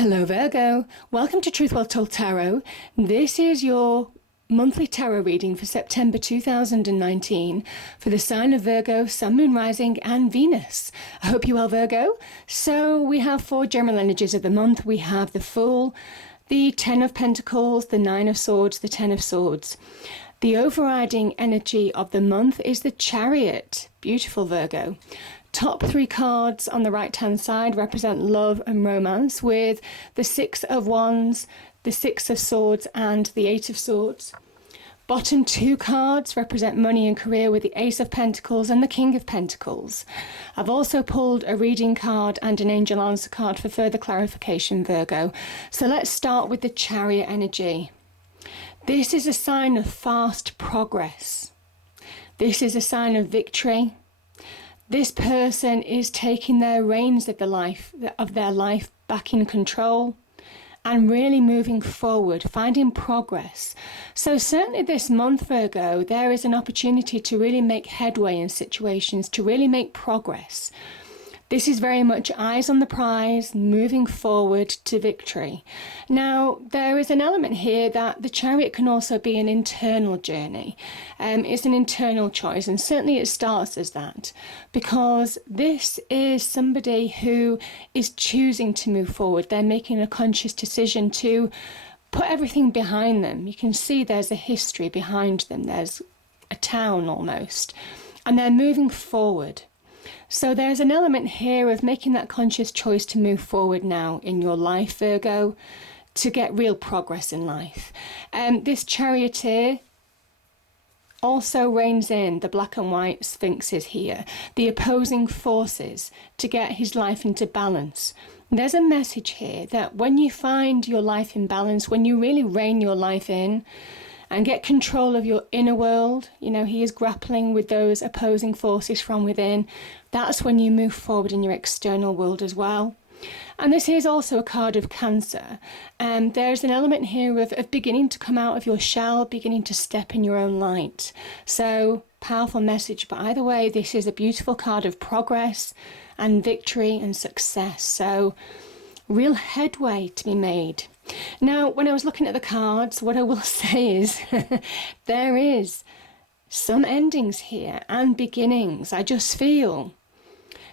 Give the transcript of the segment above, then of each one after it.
Hello Virgo, welcome to Truth Well Told Tarot. This is your monthly tarot reading for September 2019 for the sign of Virgo, Sun, Moon, Rising and Venus. I hope you're well, Virgo. So we have four general energies of the month. We have the Fool, the Ten of Pentacles, the Nine of Swords, the Ten of Swords. The overriding energy of the month is the Chariot. Beautiful, Virgo. Top three cards on the right hand side represent love and romance, with the Six of Wands, the Six of Swords and the Eight of Swords. Bottom two cards represent money and career, with the Ace of Pentacles and the King of Pentacles. I've also pulled a reading card and an angel answer card for further clarification, Virgo. So let's start with the Chariot energy. This is a sign of fast progress. This is a sign of victory. This person is taking their reins of their life back in control and really moving forward, finding progress. So certainly this month, Virgo, there is an opportunity to really make headway in situations, to really make progress. This is very much eyes on the prize, moving forward to victory. Now, there is an element here that the Chariot can also be an internal journey. It's an internal choice, and certainly it starts as that, because this is somebody who is choosing to move forward. They're making a conscious decision to put everything behind them. You can see there's a history behind them. There's a town almost, and they're moving forward. So there's an element here of making that conscious choice to move forward now in your life, Virgo, to get real progress in life. This charioteer also reins in the black and white sphinxes here, the opposing forces, to get his life into balance. There's a message here that when you find your life in balance, when you really rein your life in, and get control of your inner world, he is grappling with those opposing forces from within. That's when you move forward in your external world as well. And this is also a card of Cancer. There's an element here of beginning to come out of your shell, beginning to step in your own light. So, powerful message. But either way, this is a beautiful card of progress and victory and success. So, real headway to be made. Now, when I was looking at the cards, what I will say is there is some endings here and beginnings. I just feel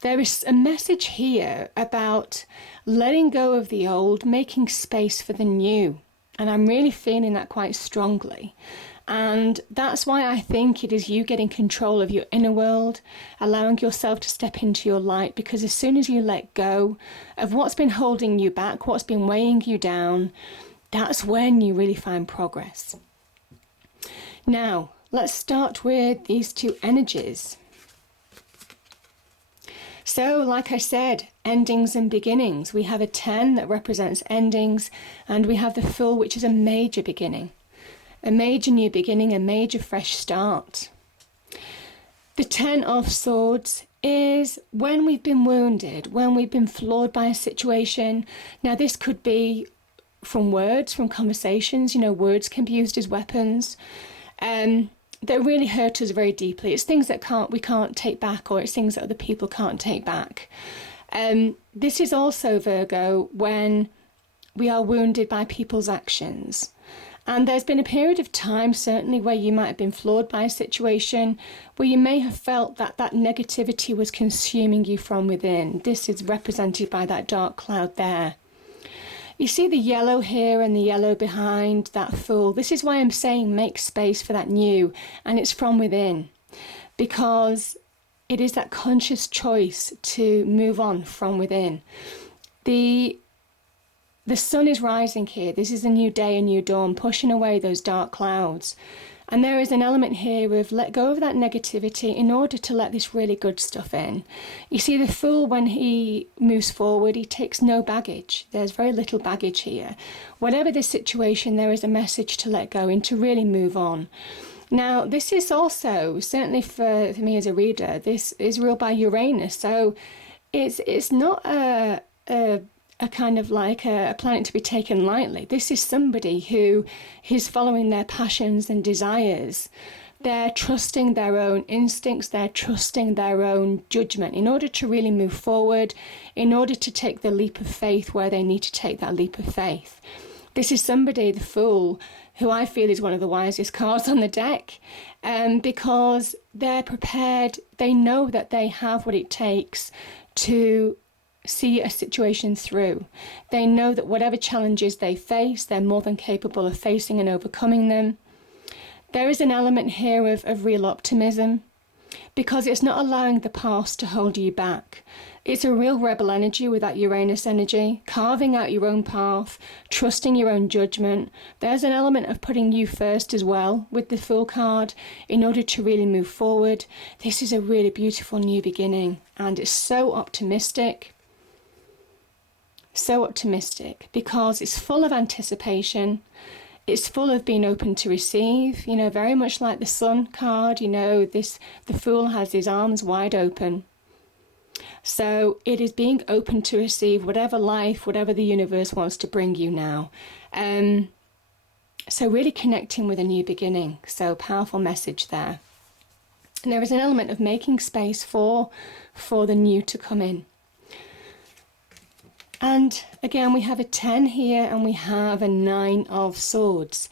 there is a message here about letting go of the old, making space for the new. And I'm really feeling that quite strongly. And that's why I think it is you getting control of your inner world, allowing yourself to step into your light, because as soon as you let go of what's been holding you back, what's been weighing you down, that's when you really find progress. Now, let's start with these two energies. So, like I said, endings and beginnings. We have a 10 that represents endings, and we have the Fool, which is a major beginning. A major new beginning, a major fresh start. The 10 of Swords is when we've been wounded, when we've been flawed by a situation. Now this could be from words, from conversations. Words can be used as weapons that really hurt us very deeply. It's things that we can't take back, or it's things that other people can't take back. This is also, Virgo, when we are wounded by people's actions. And there's been a period of time, certainly, where you might have been flawed by a situation, where you may have felt that negativity was consuming you from within. This is represented by that dark cloud there. You see the yellow here and the yellow behind that Fool. This is why I'm saying make space for that new, and it's from within. Because it is that conscious choice to move on from within. The sun is rising here. This is a new day, a new dawn, pushing away those dark clouds. And there is an element here of let go of that negativity in order to let this really good stuff in. You see, the Fool, when he moves forward, he takes no baggage. There's very little baggage here. Whatever the situation, there is a message to let go and to really move on. Now, this is also, certainly for me as a reader, this is ruled by Uranus. So it's not a kind of like a planet to be taken lightly. This is somebody who is following their passions and desires They're trusting their own instincts, they're trusting their own judgment in order to really move forward, in order to take the leap of faith where they need to take that leap of faith. This is somebody, the Fool, who I feel is one of the wisest cards on the deck, because they're prepared, they know that they have what it takes to see a situation through. They know that whatever challenges they face, they're more than capable of facing and overcoming them. There is an element here of real optimism, because it's not allowing the past to hold you back. It's a real rebel energy with that Uranus energy, carving out your own path, trusting your own judgment. There's an element of putting you first as well with the Fool card in order to really move forward. This is a really beautiful new beginning, and it's so optimistic. So optimistic because it's full of anticipation. It's full of being open to receive, you know, very much like the Sun card, you know, the Fool has his arms wide open. So it is being open to receive whatever life, whatever the universe wants to bring you now. So really connecting with a new beginning. So powerful message there. And there is an element of making space for the new to come in. And again, we have a 10 here and we have a 9 of Swords.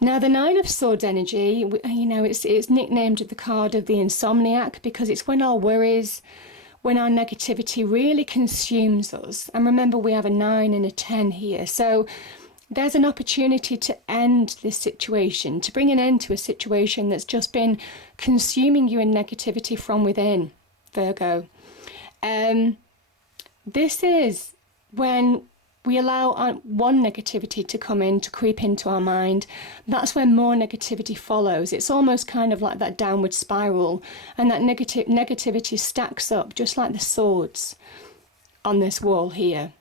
Now, the 9 of Swords energy, you know, it's nicknamed the card of the insomniac because it's when our worries, when our negativity really consumes us. And remember, we have a 9 and a 10 here. So there's an opportunity to end this situation, to bring an end to a situation that's just been consuming you in negativity from within, Virgo. This is when we allow one negativity to come in, to creep into our mind. That's when more negativity follows. It's almost kind of like that downward spiral, and that negativity stacks up just like the swords on this wall here.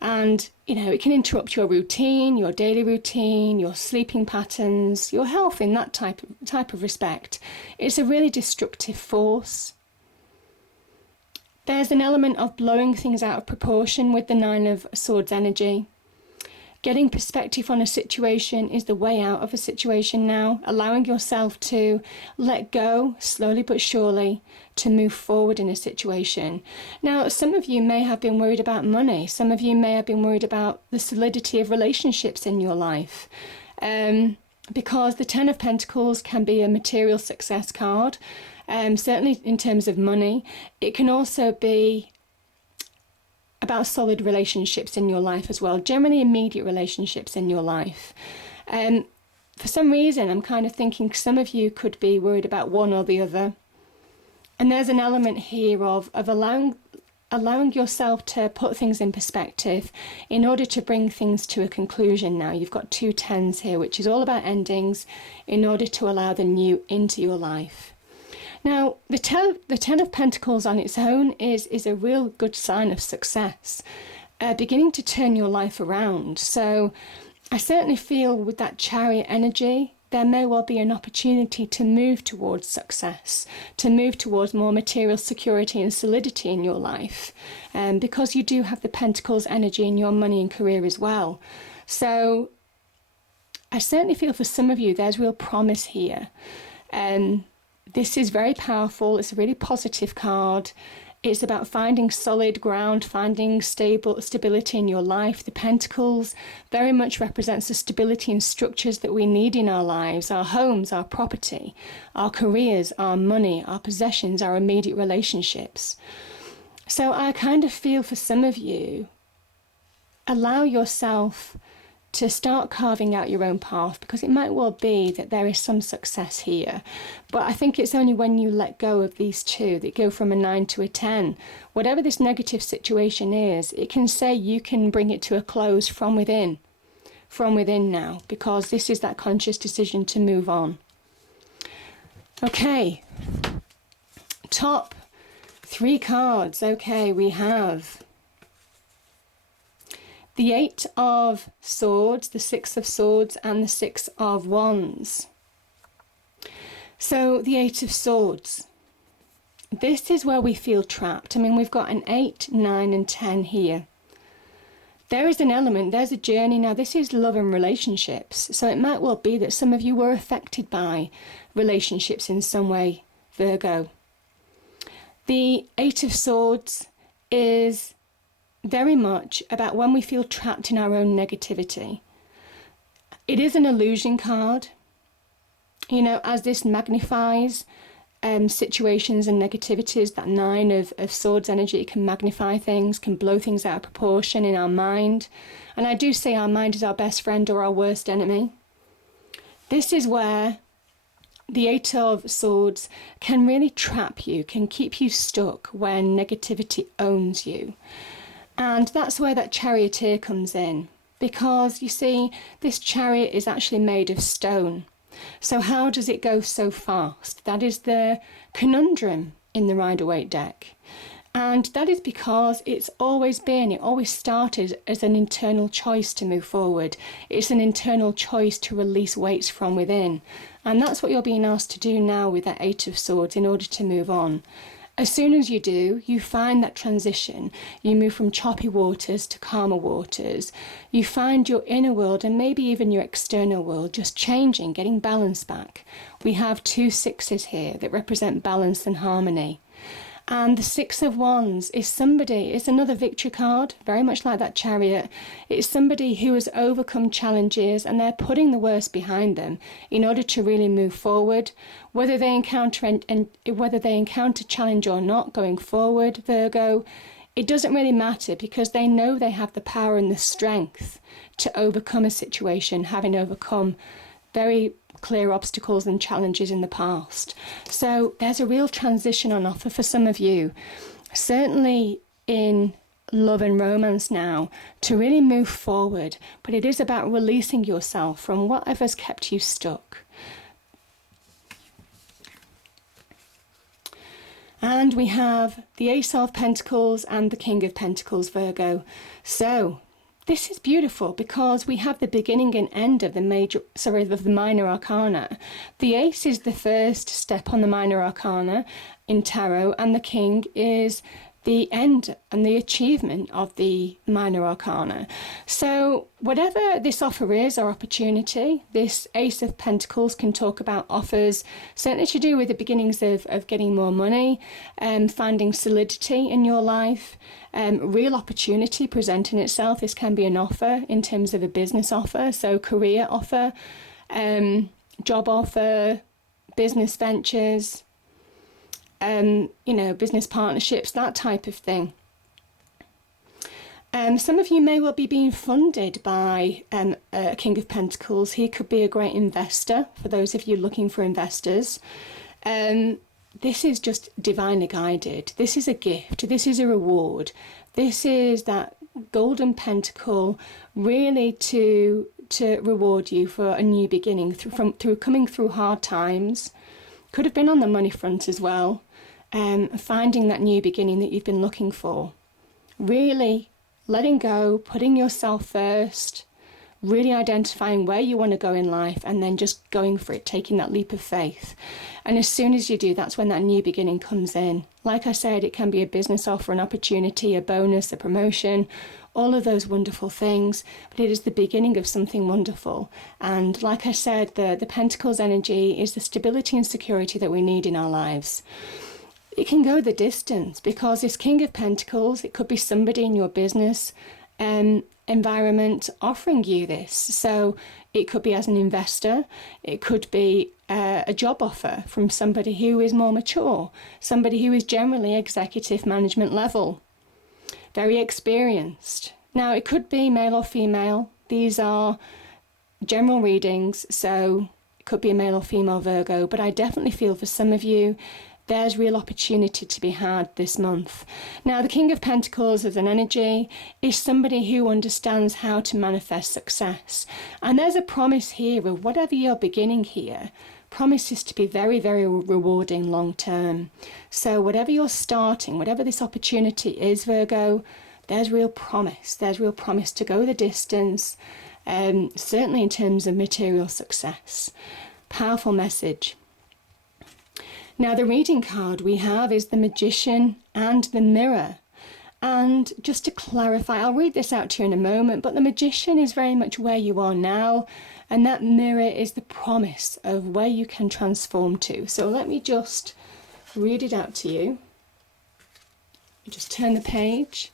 And, you know, it can interrupt your routine, your daily routine, your sleeping patterns, your health in that type of respect. It's a really destructive force. There's an element of blowing things out of proportion with the 9 of Swords energy. Getting perspective on a situation is the way out of a situation now, allowing yourself to let go slowly but surely to move forward in a situation. Now, some of you may have been worried about money. Some of you may have been worried about the solidity of relationships in your life. Because the 10 of Pentacles can be a material success card. Certainly in terms of money. It can also be about solid relationships in your life as well, generally immediate relationships in your life. For some reason, I'm kind of thinking some of you could be worried about one or the other. And there's an element here of allowing yourself to put things in perspective in order to bring things to a conclusion now. You've got 2 10s here, which is all about endings in order to allow the new into your life. Now, the 10 of Pentacles on its own is a real good sign of success, beginning to turn your life around. So I certainly feel with that Chariot energy, there may well be an opportunity to move towards success, to move towards more material security and solidity in your life, because you do have the Pentacles energy in your money and career as well. So I certainly feel for some of you, there's real promise here. This is very powerful. It's a really positive card. It's about finding solid ground, finding stability in your life. The Pentacles very much represents the stability and structures that we need in our lives, our homes, our property, our careers, our money, our possessions, our immediate relationships. So I kind of feel for some of you, allow yourself to start carving out your own path, because it might well be that there is some success here. But I think it's only when you let go of these two that go from a 9 to a 10. Whatever this negative situation is, it can say you can bring it to a close from within now, because this is that conscious decision to move on. Okay, top 3 cards. Okay, we have the 8 of Swords, the 6 of Swords, and the 6 of Wands. So the 8 of Swords. This is where we feel trapped. I mean, we've got an 8, 9, and 10 here. there is an element, there's a journey. Now, this is love and relationships. So it might well be that some of you were affected by relationships in some way, Virgo. The Eight of Swords is very much about when we feel trapped in our own negativity. It is an illusion card, you know, as this magnifies situations and negativities. That Nine of Swords energy can magnify things, can blow things out of proportion in our mind. And I do say our mind is our best friend or our worst enemy. This is where the Eight of Swords can really trap you, can keep you stuck when negativity owns you. And that's where that Charioteer comes in, because you see, this chariot is actually made of stone. So how does it go so fast? That is the conundrum in the Rider-Waite deck. And that is because it always started as an internal choice to move forward. It's an internal choice to release weights from within. And that's what you're being asked to do now with that Eight of Swords in order to move on. As soon as you do, you find that transition. You move from choppy waters to calmer waters. You find your inner world and maybe even your external world just changing, getting balance back. We have two sixes here that represent balance and harmony. And the Six of Wands is another victory card, very much like that Chariot. It's somebody who has overcome challenges and they're putting the worst behind them in order to really move forward. Whether they encounter challenge or not going forward, Virgo, it doesn't really matter, because they know they have the power and the strength to overcome a situation, having overcome very clear obstacles and challenges in the past. So there's a real transition on offer for some of you, certainly in love and romance now, to really move forward. But it is about releasing yourself from whatever's kept you stuck. And we have the Ace of Pentacles and the King of Pentacles, Virgo. So this is beautiful because we have the beginning and end of the minor arcana. The Ace is the first step on the minor arcana in tarot, and the King is the end and the achievement of the minor arcana. So whatever this offer is or opportunity, this Ace of Pentacles can talk about offers certainly to do with the beginnings of getting more money, finding solidity in your life, real opportunity presenting itself. This can be an offer in terms of a business offer, so career offer, job offer, business ventures, business partnerships, that type of thing. Some of you may well be being funded by a King of Pentacles. He could be a great investor for those of you looking for investors. This is just divinely guided. This is a gift. This is a reward. This is that golden pentacle really to reward you for a new beginning through coming through hard times. Could have been on the money front as well. Finding that new beginning that you've been looking for. Really letting go, putting yourself first, really identifying where you want to go in life, and then just going for it, taking that leap of faith. And as soon as you do, that's when that new beginning comes in. Like I said, it can be a business offer, an opportunity, a bonus, a promotion, all of those wonderful things, but it is the beginning of something wonderful. And like I said, the Pentacles energy is the stability and security that we need in our lives. It can go the distance because this King of Pentacles, it could be somebody in your business environment offering you this. So it could be as an investor, it could be a job offer from somebody who is more mature, somebody who is generally executive management level, very experienced. Now it could be male or female. These are general readings, so it could be a male or female Virgo, but I definitely feel for some of you there's real opportunity to be had this month. Now, the King of Pentacles as an energy is somebody who understands how to manifest success. And there's a promise here of whatever you're beginning here, promises to be very, very rewarding long term. So whatever you're starting, whatever this opportunity is, Virgo, there's real promise. There's real promise to go the distance, certainly in terms of material success. Powerful message. Now, the reading card we have is the Magician and the Mirror. And just to clarify, I'll read this out to you in a moment, but the Magician is very much where you are now, and that mirror is the promise of where you can transform to. So let me just read it out to you. Just turn the page.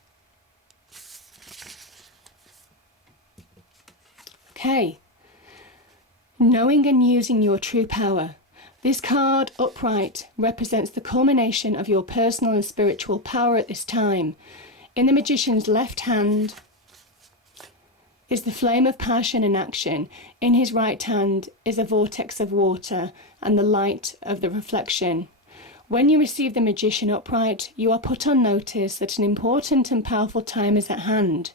Okay. Knowing and using your true power. This card, upright, represents the culmination of your personal and spiritual power at this time. In the Magician's left hand is the flame of passion and action. In his right hand is a vortex of water and the light of the reflection. When you receive the Magician upright, you are put on notice that an important and powerful time is at hand.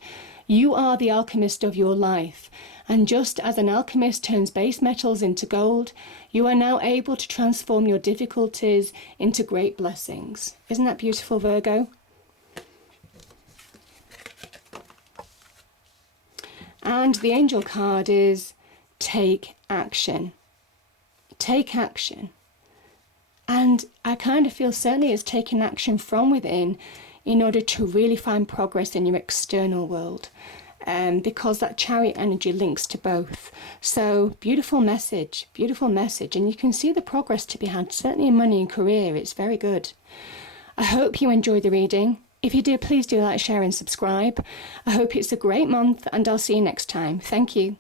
You are the alchemist of your life, and just as an alchemist turns base metals into gold, you are now able to transform your difficulties into great blessings. Isn't that beautiful, Virgo? And the angel card is take action. Take action. And I kind of feel certainly it's taking action from within in order to really find progress in your external world. Because that Chariot energy links to both. So beautiful message, and you can see the progress to be had, certainly in money and career. It's very good. I hope you enjoyed the reading. If you do, please do like, share and subscribe. I hope it's a great month, and I'll see you next time. Thank you.